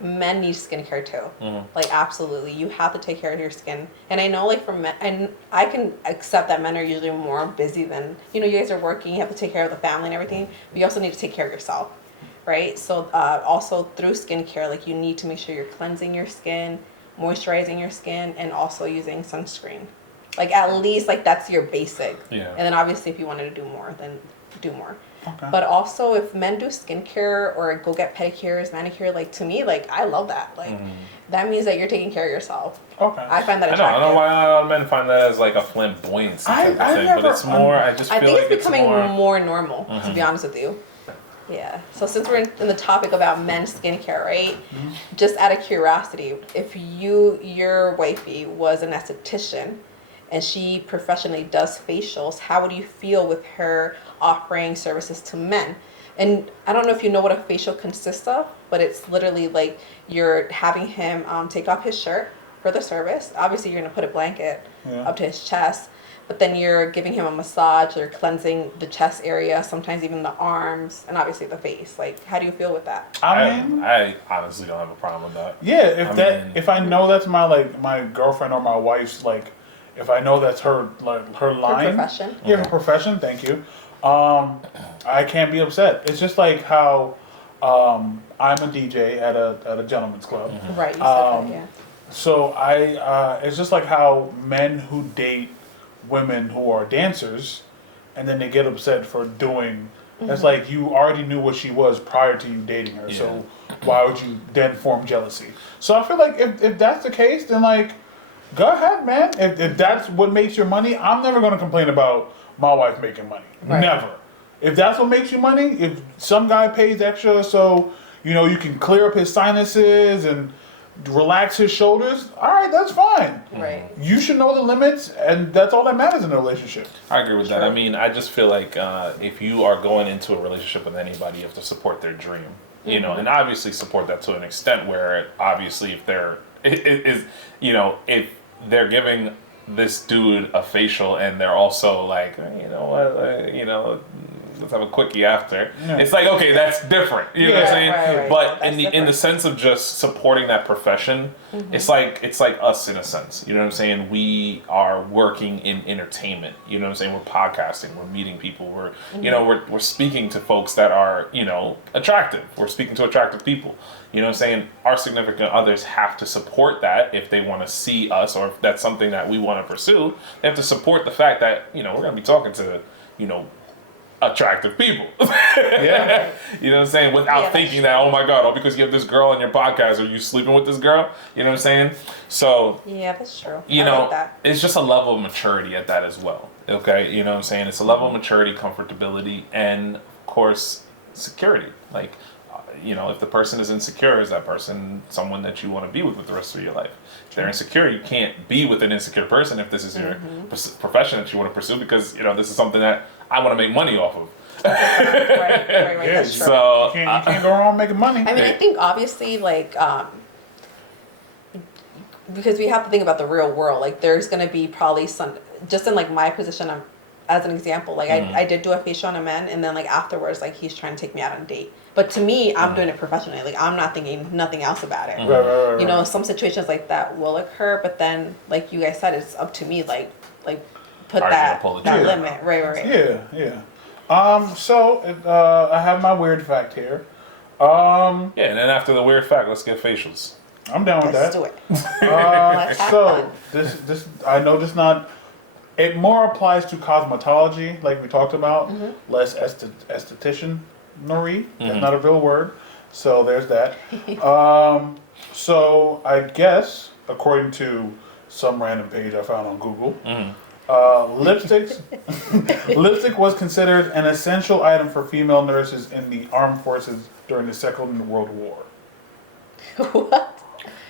men need skincare too. Like, absolutely. You have to take care of your skin. And I know, like, for men, and I can accept that men are usually more busy than, you guys are working, you have to take care of the family and everything, but you also need to take care of yourself, right? So, also through skincare, like, you need to make sure you're cleansing your skin, moisturizing your skin, and also using sunscreen. Like, at least, like, that's your basic. Yeah. And then, obviously, if you wanted to do more, then do more. Okay. But also, if men do skincare or go get pedicures, manicure, like to me, like I love that. Like that means that you're taking care of yourself. Okay. I find that I attractive. don't know why a lot of men find that as like a flamboyancy type of I thing, never- but it's more. I just feel I think like it's becoming more. more normal, to be honest with you. Yeah. So since we're in the topic about men's skincare, right? Just out of curiosity, if your wifey was an esthetician and she professionally does facials, how would you feel with her offering services to men? And I don't know if you know what a facial consists of, but it's literally like you're having him take off his shirt for the service. Obviously, you're going to put a blanket Yeah. up to his chest, but then you're giving him a massage or cleansing the chest area, sometimes even the arms, and obviously the face. Like, how do you feel with that? I mean, I honestly don't have a problem with that. yeah. mean- If I know that's my girlfriend or my wife's like, if I know that's her her line, profession? Yeah, her profession. Thank you. I can't be upset. It's just like how I'm a DJ at a gentleman's club. Right, you said Um, that, yeah. So it's just like how men who date women who are dancers, and then they get upset for doing. It's like you already knew what she was prior to you dating her. So why would you then form jealousy? So I feel like if that's the case, then like, go ahead, man. If that's what makes your money, I'm never going to complain about my wife making money. Right. Never. If that's what makes you money, if some guy pays extra so you can clear up his sinuses and relax his shoulders, all right, that's fine. Right. You should know the limits, and that's all that matters in a relationship. I agree with that. Sure. I mean, I just feel like if you are going into a relationship with anybody, you have to support their dream, and obviously support that to an extent where obviously if they're if they're giving this dude a facial and they're also like, let's have a quickie after. Yeah. It's like, okay, that's different. You know what I'm saying? Right. But That's in the different. sense of just supporting that profession, it's like us in a sense. You know what I'm saying? We are working in entertainment. You know what I'm saying? We're podcasting. We're meeting people. We're you know we're speaking to folks that are attractive. We're speaking to attractive people. You know what I'm saying? Our significant others have to support that if they want to see us, or if that's something that we want to pursue. They have to support the fact that we're going to be talking to attractive people. Yeah. You know what I'm saying? Without Yeah, thinking that's that, oh my God, because you have this girl on your podcast, are you sleeping with this girl? You know what I'm saying? So, Yeah, that's true. you I know, like that. it's just a level of maturity at that as well. Okay? You know what I'm saying? It's a level of maturity, comfortability, and of course, security. Like, if the person is insecure, is that person someone that you want to be with the rest of your life? If they're insecure, you can't be with an insecure person if this is your profession that you want to pursue, because this is something that I want to make money off of. Right. Yeah, That's true. So You can't go wrong making money. I mean, I think obviously, like, because we have to think about the real world. Like, there's gonna be probably some, just in like my position, as an example, like I did do a facial on a man, and then like afterwards, like he's trying to take me out on a date. But to me, I'm doing it professionally. Like, I'm not thinking nothing else about it. Right. Some situations like that will occur, but then, like you guys said, it's up to me. Like put Are you that gonna pull the that trigger? limit. Right. Yeah. So I have my weird fact here. yeah, and then after the weird fact, let's get facials. I'm down with Let's that. do it. Let's have So fun. this I know this not. It more applies to cosmetology, like we talked about. Less esthetician. That's not a real word. So there's that. So I guess, according to some random page I found on Google, lipstick was considered an essential item for female nurses in the armed forces during the Second World War. What?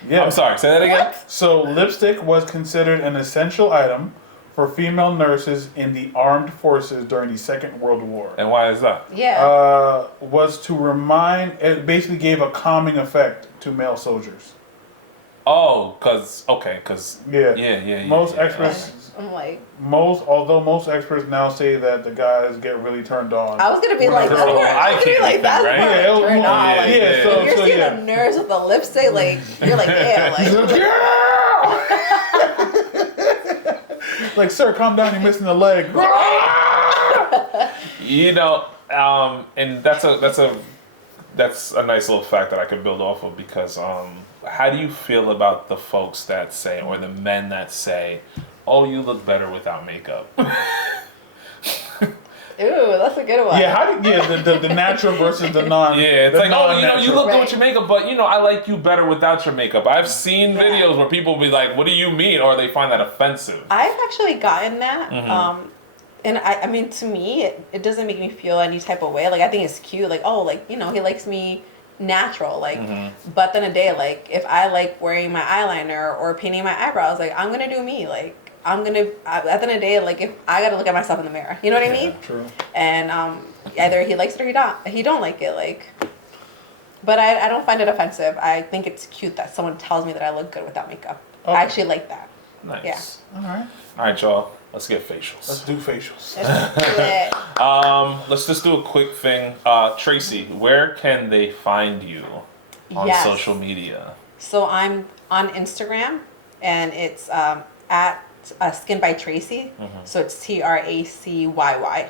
Yeah. I'm sorry, say that again? So lipstick was considered an essential item for female nurses in the armed forces during the Second World War. And why is that? Yeah. Was to remind, it basically gave a calming effect to male soldiers. Oh, because Yeah. Yeah. Most yeah. experts, I'm like, although most experts now say that the guys get really turned on. I was gonna be like, When that's a girl- where, I was gonna be like, that's right? where Yeah, I turn on. yeah, Like, yeah. So- if you're so, seeing yeah. a nurse with a lipstick, like, you're like, yeah, like, Like, sir, calm down, you're missing a leg. And that's a nice little fact that I could build off of, because how do you feel about the folks that say, or the men that say, oh, you look better without makeup? ooh, that's a good one. Yeah, the natural versus the non. Yeah, it's the like, oh, you non-natural. look good Right. with your makeup, but I like you better without your makeup. I've seen videos where people be like, what do you mean? Or they find that offensive. I've actually gotten that. And I mean, to me, it doesn't make me feel any type of way. Like, I think it's cute. Like, oh, like, he likes me natural. Like, but then a day, like, if I like wearing my eyeliner or painting my eyebrows, like, I'm going to do me. Like, at the end of the day, like, if I got to look at myself in the mirror, you know what I mean? True. And either he likes it or he don't like it. Like, but I don't find it offensive. I think it's cute that someone tells me that I look good without makeup. Okay. I actually like that. Nice. Yeah. All right, y'all. Let's get facials. let's do facials. Let's do it. Let's just do a quick thing. Tracy, where can they find you on Yes. social media? So I'm on Instagram, and it's at Skin by Tracy. So it's TRACYY.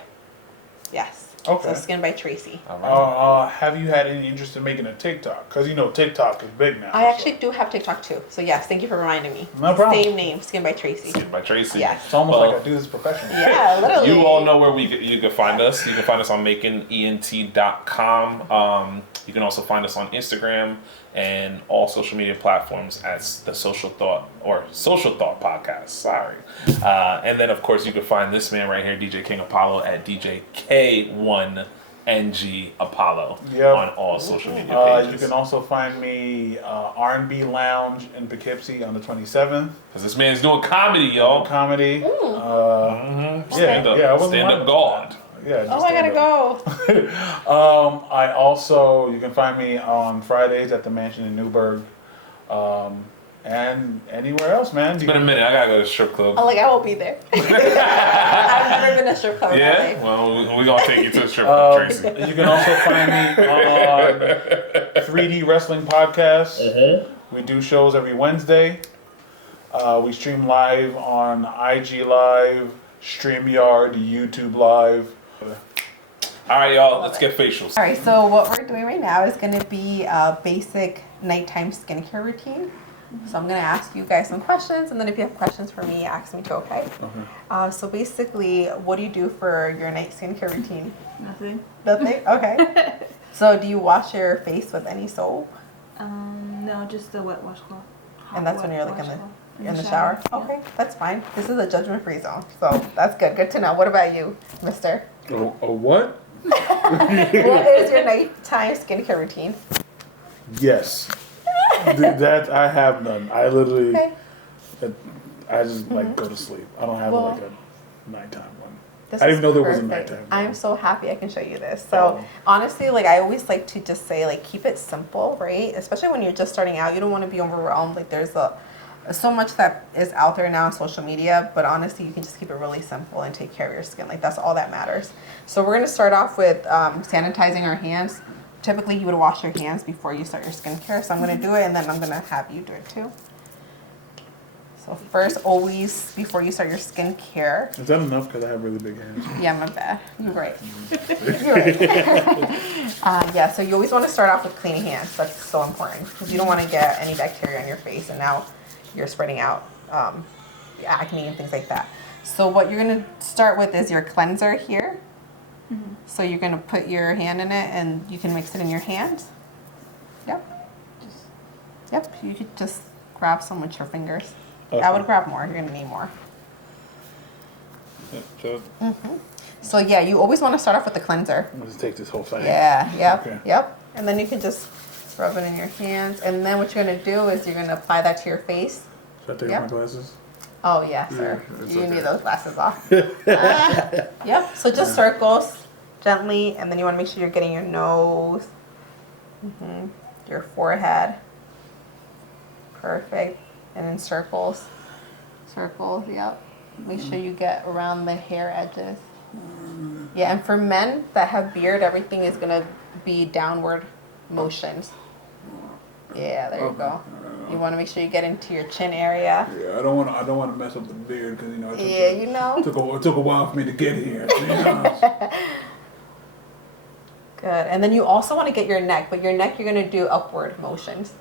Yes. Okay. So Skin by Tracy. All right. Have you had any interest in making a TikTok? Because TikTok is big now. I actually do have TikTok too. So yes, thank you for reminding me. No problem. Same name, Skin by Tracy. Skin by Tracy. Yes. It's almost Well, like I do this professionally. Yeah, literally. You all know where you can find us. You can find us on makingent.com. You can also find us on Instagram and all social media platforms as the Social Thought Podcast. Sorry. And then, of course, you can find this man right here, DJ King Apollo, at DJ K1NG Apollo Yep. on all social media pages. You can also find me R&B Lounge in Poughkeepsie on the 27th. Because this man's doing comedy, y'all. Comedy. Stand up. I wasn't Stand lying up about God. Yeah. Oh, I gotta go. You can find me on Fridays at the Mansion in Newburgh. And anywhere else, man. It's been a minute. I gotta go to the strip club. I'm like, I won't be there. I've never been to a strip club in my Yeah? life. Well, we're gonna take you to the strip club, Tracy. You can also find me on 3D Wrestling Podcast. We do shows every Wednesday. We stream live on IG Live, StreamYard, YouTube Live. All right, y'all. Let's get facials. All right, so what we're doing right now is going to be a basic nighttime skincare routine. So I'm going to ask you guys some questions, and then if you have questions for me, ask me too, okay? So basically, what do you do for your night skincare routine? Nothing. Nothing? Okay. So do you wash your face with any soap? No, just the wet washcloth. And that's when you're like in the shower? Yeah. Okay, that's fine. This is a judgment-free zone, so that's good. Good to know. What about you, mister? A what? What is your nighttime skincare routine? Yes. That I have none. I literally, Okay. I just like go to sleep. I don't have Well, like a nighttime one. This I didn't is know there was a perfect. nighttime one. I'm so happy I can show you this. So honestly, like I always like to just say like keep it simple, right? Especially when you're just starting out, you don't want to be overwhelmed. Like there's so much that is out there now on social media, but honestly, you can just keep it really simple and take care of your skin. Like that's all that matters. So we're gonna start off with sanitizing our hands. Typically, you would wash your hands before you start your skincare. So I'm gonna do it, and then I'm gonna have you do it too. So first, always before you start your skincare. Is that enough? Because I have really big hands. Yeah, my bad. You're right. You're right. Yeah, so you always want to start off with clean hands. That's so important because you don't want to get any bacteria on your face, and now you're spreading out acne and things like that. So what you're going to start with is your cleanser here. So you're going to put your hand in it, and you can mix it in your hand. Yep. Yep, you could just grab some with your fingers. Okay. I would grab more. You're going to need more. So yeah, you always want to start off with the cleanser. I'm just take this whole thing. Yeah, yep, Okay. yep. And then you can just rub it in your hands. And then what you're going to do is you're going to apply that to your face. Should I take Yep. off my glasses? Oh, yeah, sir. Yeah, it's You okay. need those glasses off. Yep, so just circles gently. And then you want to make sure you're getting your nose, your forehead. Perfect. And then circles. Circles, yep. Make sure you get around the hair edges. Yeah, and for men that have beard, everything is gonna be downward motions. Yeah, there you go. You want to make sure you get into your chin area. Yeah, I don't want to mess up the beard because Yeah, it took a while for me to get here. So, you know. Good. And then you also want to get your neck, but your neck you're gonna do upward motions.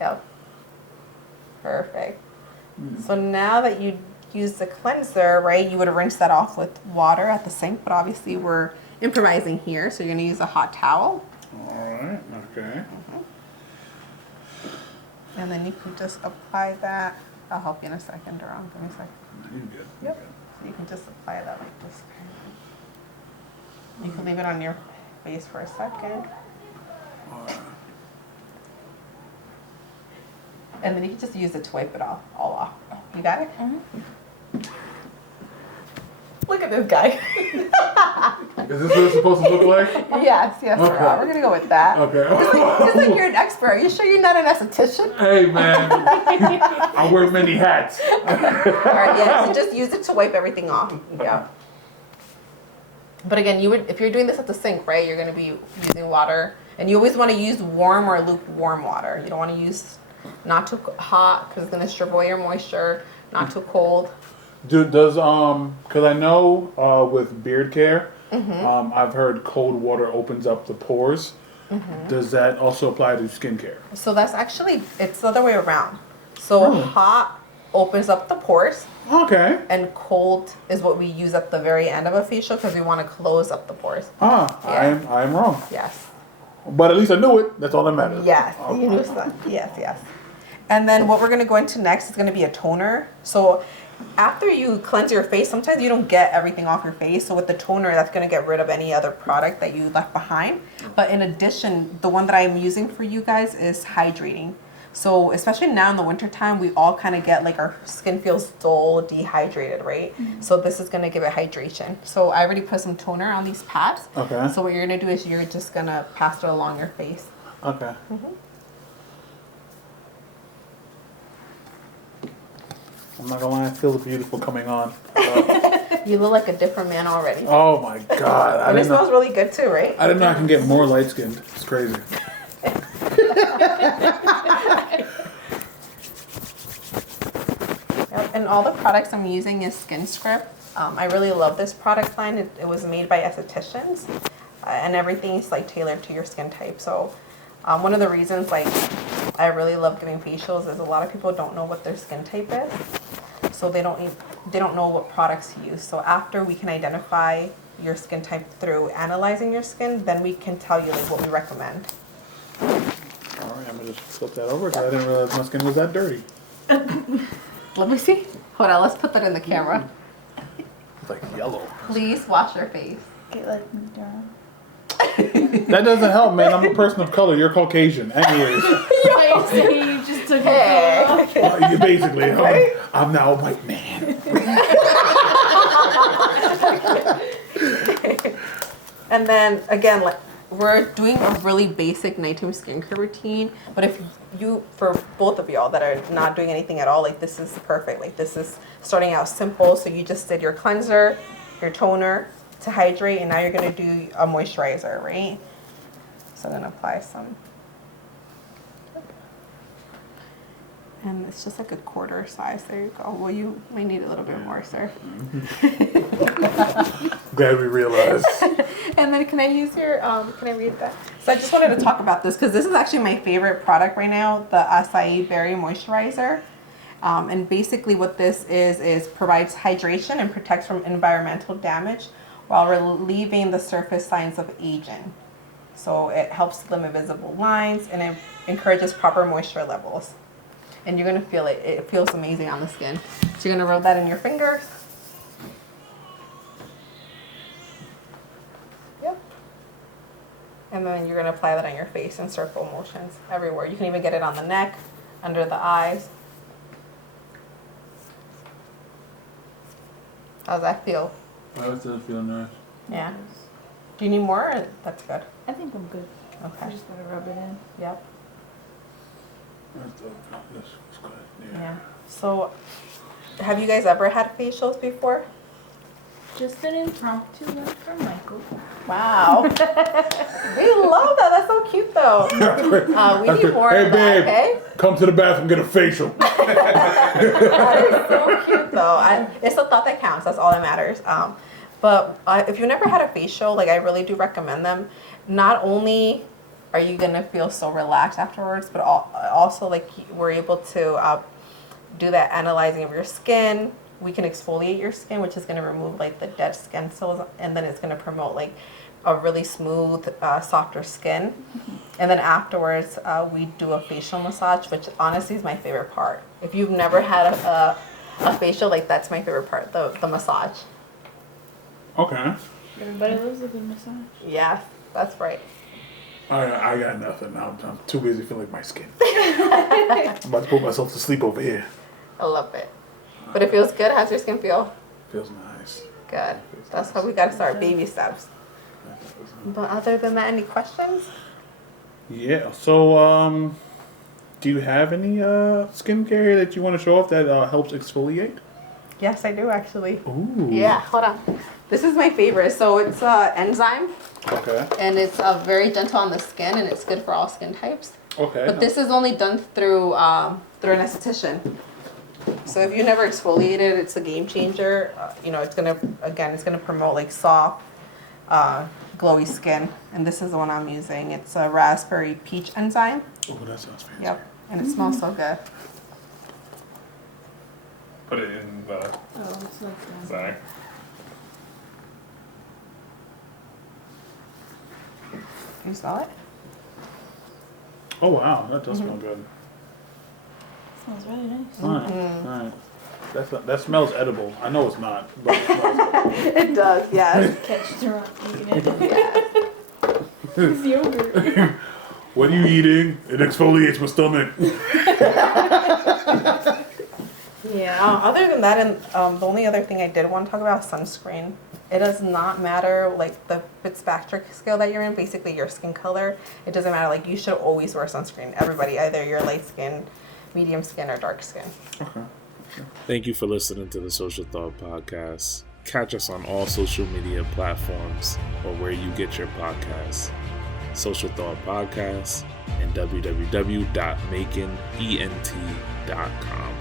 Yep. Perfect. So now that you use the cleanser, right, you would rinse that off with water at the sink, but obviously we're improvising here, so you're going to use a hot towel. All right. Okay. And then you can just apply that. I'll help you in a second, Durham. Give me a second. You're good. Yep. So you can just apply that like this. You can leave it on your face for a second. And then you can just use it to wipe it all off. You got it? Look at this guy. Is this what it's supposed to look like? Yes, sir. We're going to go with that. Okay. It's like you're an expert. Are you sure you're not an esthetician? Hey, man. I wear many hats. All right, yeah, so just use it to wipe everything off. Yeah. But again, if you're doing this at the sink, right, you're going to be using water. And you always want to use warm or lukewarm water. You don't want to use not too hot because it's going to strip away your moisture, not too cold. Because I know with beard care, I've heard cold water opens up the pores. Does that also apply to skincare? So that's actually, it's the other way around. So hot opens up the pores. Okay. And cold is what we use at the very end of a facial because we want to close up the pores. I am wrong. Yes. But at least I knew it. That's all that matters. Yes, you knew that. Yes. And then what we're going to go into next is going to be a toner. So after you cleanse your face, sometimes you don't get everything off your face. So with the toner, that's going to get rid of any other product that you left behind. But in addition, the one that I'm using for you guys is hydrating. So especially now in the wintertime, we all kind of get like our skin feels dull, dehydrated, right? So this is going to give it hydration. So I already put some toner on these pads. Okay. So what you're going to do is you're just going to pass it along your face. Okay. I'm not gonna lie, I feel the beautiful coming on. You look like a different man already. Oh my god. And it smells really good too, right? I didn't know I can get more light skinned. It's crazy. Yep, and all the products I'm using is Skin Script. I really love this product line. It was made by estheticians, and everything is like tailored to your skin type. So one of the reasons like I really love giving facials is a lot of people don't know what their skin type is, so they don't know what products to use. So after we can identify your skin type through analyzing your skin, then we can tell you like what we recommend. All right, I'm gonna just flip that over because I didn't realize my skin was that dirty. Let me see. Hold on, let's put that in the camera. It's like yellow. Please wash your face. Get like me down. That doesn't help, man. I'm a person of color. You're Caucasian. Anyways. Right, so you just took it off. You basically, I'm now a white man. And then again, like we're doing a really basic nighttime skincare routine, but if you, for both of y'all that are not doing anything at all, like this is perfect. Like this is starting out simple. So you just did your cleanser, your toner to hydrate, and now you're gonna do a moisturizer, right? So I'm gonna apply some. And it's just like a quarter size. There you go. Well, you may need a little bit more, sir. Glad we realized. And then can I use your, can I read that? So I just wanted to talk about this because this is actually my favorite product right now, the Acai Berry Moisturizer. And basically what this is provides hydration and protects from environmental damage while relieving the surface signs of aging. So it helps to limit visible lines and it encourages proper moisture levels. And you're gonna feel it. It feels amazing on the skin. So you're gonna rub that in your fingers. Yep. And then you're gonna apply that on your face in circle motions everywhere. You can even get it on the neck, under the eyes. How's that feel? That does feel nice. Yeah. Do you need more? Or that's good. I think I'm good. I Okay. just gotta rub it in. Yep. That's good. Yeah. So, have you guys ever had facials before? Just an impromptu one from Michael. Wow. We love that. That's so cute, though. We need more Hey, of that, babe. okay? Come to the bathroom, get a facial. That is so cute, though. It's the thought that counts. That's all that matters. But if you've never had a facial, like I really do recommend them. Not only are you gonna feel so relaxed afterwards, but also like we're able to do that analyzing of your skin. We can exfoliate your skin, which is going to remove like the dead skin cells, and then it's going to promote like a really smooth, softer skin. And then afterwards, we do a facial massage, which honestly is my favorite part. If you've never had a facial, like that's my favorite part, the massage. Okay. Everybody loves a good massage. Yes, that's right. I got nothing. I'm too busy feeling my skin. I'm about to put myself to sleep over here. I love it. But it feels good. How's your skin feel? Feels nice. Good. That's how we got to start, baby steps. But other than that, any questions? Yeah. So, do you have any skincare that you want to show off that helps exfoliate? Yes, I do actually. Ooh. Yeah, hold on. This is my favorite. So it's enzyme, Okay. and it's very gentle on the skin, and it's good for all skin types. Okay. But this is only done through an esthetician. So if you never exfoliated, it's a game changer. It's gonna promote like soft, glowy skin. And this is the one I'm using. It's a raspberry peach enzyme. Oh, that sounds fancy. Yep, and it smells so good. Put it in the. Oh, it's like that. Sorry. You smell it? Oh wow, that does smell good. Smells really nice. Alright. That smells edible. I know it's not, but it smells good. It does, yes. Catch the rock eating it. It's yogurt. What are you eating? It exfoliates my stomach. Yeah. Other than that, and the only other thing I did want to talk about is sunscreen. It does not matter like the Fitzpatrick scale that you're in, basically your skin color. It doesn't matter. Like you should always wear sunscreen. Everybody, either you're light skin, medium skin, or dark skin. Okay. Thank you for listening to the Social Thought Podcast. Catch us on all social media platforms or where you get your podcasts. Social Thought Podcast and www.makingent.com.